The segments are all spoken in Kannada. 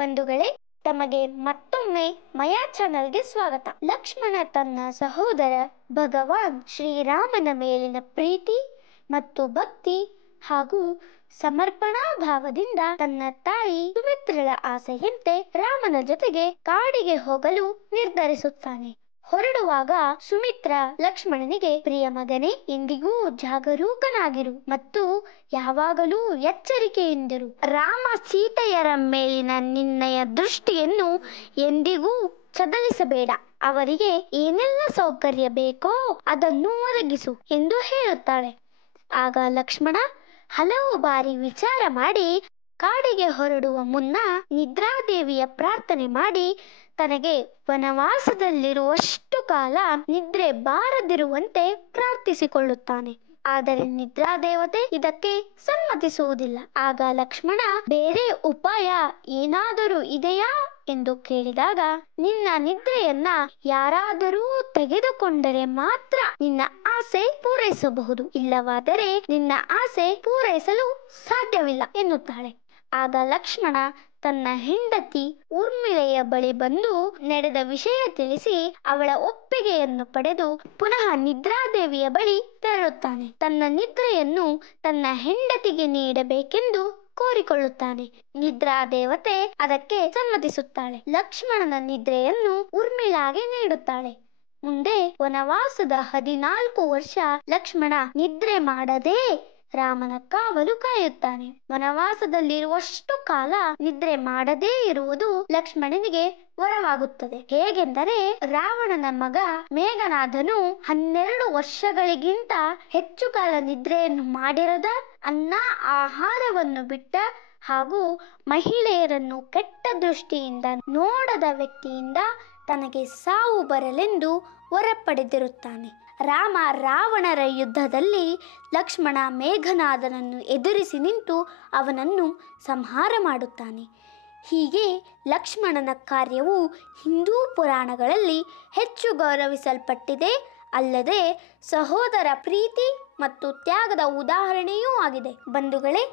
ಬಂಧುಗಳೇ, ತಮಗೆ ಮತ್ತೊಮ್ಮೆ ಮಯಾ ಚಾನಲ್ಗೆ ಸ್ವಾಗತ. ಲಕ್ಷ್ಮಣ ತನ್ನ ಸಹೋದರ ಭಗವಾನ್ ಶ್ರೀರಾಮನ ಮೇಲಿನ ಪ್ರೀತಿ ಮತ್ತು ಭಕ್ತಿ ಹಾಗೂ ಸಮರ್ಪಣಾ ಭಾವದಿಂದ ತನ್ನ ತಾಯಿ ಸುಮಿತ್ರಳ ಆಸೆಯಂತೆ ರಾಮನ ಜೊತೆಗೆ ಕಾಡಿಗೆ ಹೋಗಲು ನಿರ್ಧರಿಸುತ್ತಾನೆ. ಹೊರಡುವಾಗ ಸುಮಿತ್ರ ಲಕ್ಷ್ಮಣನಿಗೆ, ಪ್ರಿಯ ಮಗನೇ, ಎಂದಿಗೂ ಜಾಗರೂಕನಾಗಿರು ಮತ್ತು ಯಾವಾಗಲೂ ಎಚ್ಚರಿಕೆಯಿಂದಿರು. ರಾಮ ಸೀತೆಯರ ಮೇಲಿನ ನಿನ್ನಯ ದೃಷ್ಟಿಯನ್ನು ಎಂದಿಗೂ ಚದಲಿಸಬೇಡ. ಅವರಿಗೆ ಏನೆಲ್ಲ ಸೌಕರ್ಯ ಬೇಕೋ ಅದನ್ನು ಒದಗಿಸು ಎಂದು ಹೇಳುತ್ತಾಳೆ. ಆಗ ಲಕ್ಷ್ಮಣ ಹಲವು ಬಾರಿ ವಿಚಾರ ಮಾಡಿ ಕಾಡಿಗೆ ಹೊರಡುವ ಮುನ್ನ ನಿದ್ರಾದೇವಿಯ ಪ್ರಾರ್ಥನೆ ಮಾಡಿ ತನಗೆ ವನವಾಸದಲ್ಲಿರುವಷ್ಟು ಕಾಲ ನಿದ್ರೆ ಬಾರದಿರುವಂತೆ ಪ್ರಾರ್ಥಿಸಿಕೊಳ್ಳುತ್ತಾನೆ. ಆದರೆ ನಿದ್ರಾದೇವತೆ ಇದಕ್ಕೆ ಸಮ್ಮತಿಸುವುದಿಲ್ಲ. ಆಗ ಲಕ್ಷ್ಮಣ ಬೇರೆ ಉಪಾಯ ಏನಾದರೂ ಇದೆಯಾ ಎಂದು ಕೇಳಿದಾಗ, ನಿನ್ನ ನಿದ್ರೆಯನ್ನ ಯಾರಾದರೂ ತೆಗೆದುಕೊಂಡರೆ ಮಾತ್ರ ನಿನ್ನ ಆಸೆ ಪೂರೈಸಬಹುದು, ಇಲ್ಲವಾದರೆ ನಿನ್ನ ಆಸೆ ಪೂರೈಸಲು ಸಾಧ್ಯವಿಲ್ಲ ಎನ್ನುತ್ತಾಳೆ. ಆಗ ಲಕ್ಷ್ಮಣ ತನ್ನ ಹೆಂಡತಿ ಊರ್ಮಿಳೆಯ ಬಳಿ ಬಂದು ನಡೆದ ವಿಷಯ ತಿಳಿಸಿ ಅವಳ ಒಪ್ಪಿಗೆಯನ್ನು ಪಡೆದು ಪುನಃ ನಿದ್ರಾದೇವಿಯ ಬಳಿ ತೆರಳುತ್ತಾನೆ. ತನ್ನ ನಿದ್ರೆಯನ್ನು ತನ್ನ ಹೆಂಡತಿಗೆ ನೀಡಬೇಕೆಂದು ಕೋರಿಕೊಳ್ಳುತ್ತಾನೆ. ನಿದ್ರಾದೇವತೆ ಅದಕ್ಕೆ ಸಮ್ಮತಿಸುತ್ತಾಳೆ. ಲಕ್ಷ್ಮಣನ ನಿದ್ರೆಯನ್ನು ಊರ್ಮಿಳಾಗೆ ನೀಡುತ್ತಾಳೆ. ಮುಂದೆ ವನವಾಸದ 14 ವರ್ಷ ಲಕ್ಷ್ಮಣ ನಿದ್ರೆ ಮಾಡದೇ ರಾಮನ ಕಾವಲು ಕಾಯುತ್ತಾನೆ. ವನವಾಸದಲ್ಲಿರುವಷ್ಟು ಕಾಲ ನಿದ್ರೆ ಮಾಡದೇ ಇರುವುದು ಲಕ್ಷ್ಮಣನಿಗೆ ವರವಾಗುತ್ತದೆ. ಹೇಗೆಂದರೆ, ರಾವಣನ ಮಗ ಮೇಘನಾದನು 12 ವರ್ಷಗಳಿಗಿಂತ ಹೆಚ್ಚು ಕಾಲ ನಿದ್ರೆಯನ್ನು ಮಾಡಿರದ, ಅನ್ನ ಆಹಾರವನ್ನು ಬಿಟ್ಟ ಹಾಗೂ ಮಹಿಳೆಯರನ್ನು ಕೆಟ್ಟ ದೃಷ್ಟಿಯಿಂದ ನೋಡದ ವ್ಯಕ್ತಿಯಿಂದ ತನಗೆ ಸಾವು ಬರಲೆಂದು ವರ ಪಡೆದಿರುತ್ತಾನೆ. ರಾಮ ರಾವಣರ ಯುದ್ಧದಲ್ಲಿ ಲಕ್ಷ್ಮಣ ಮೇಘನಾದನನ್ನು ಎದುರಿಸಿ ನಿಂತು ಅವನನ್ನು ಸಂಹಾರ ಮಾಡುತ್ತಾನೆ. ಹೀಗೆ ಲಕ್ಷ್ಮಣನ ಕಾರ್ಯವು ಹಿಂದೂ ಪುರಾಣಗಳಲ್ಲಿ ಹೆಚ್ಚು ಗೌರವಿಸಲ್ಪಟ್ಟಿದೆ. ಅಲ್ಲದೆ ಸಹೋದರ ಪ್ರೀತಿ ಮತ್ತು ತ್ಯಾಗದ ಉದಾಹರಣೆಯೂ ಆಗಿದೆ. ಬಂಧುಗಳೇ,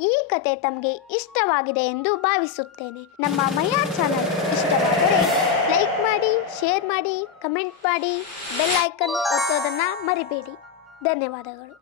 ಈ ಕತೆ ತಮಗೆ ಇಷ್ಟವಾಗಿದೆ ಎಂದು ಭಾವಿಸುತ್ತೇನೆ. ನಮ್ಮ ಮಯಾ ಚಾನಲ್ ಇಷ್ಟವಾದರೆ ಲೈಕ್ ಮಾಡಿ, ಶೇರ್ ಮಾಡಿ, ಕಮೆಂಟ್ ಮಾಡಿ, ಬೆಲ್ ಐಕನ್ ಒತ್ತೋದನ್ನು ಮರಿಬೇಡಿ. ಧನ್ಯವಾದಗಳು.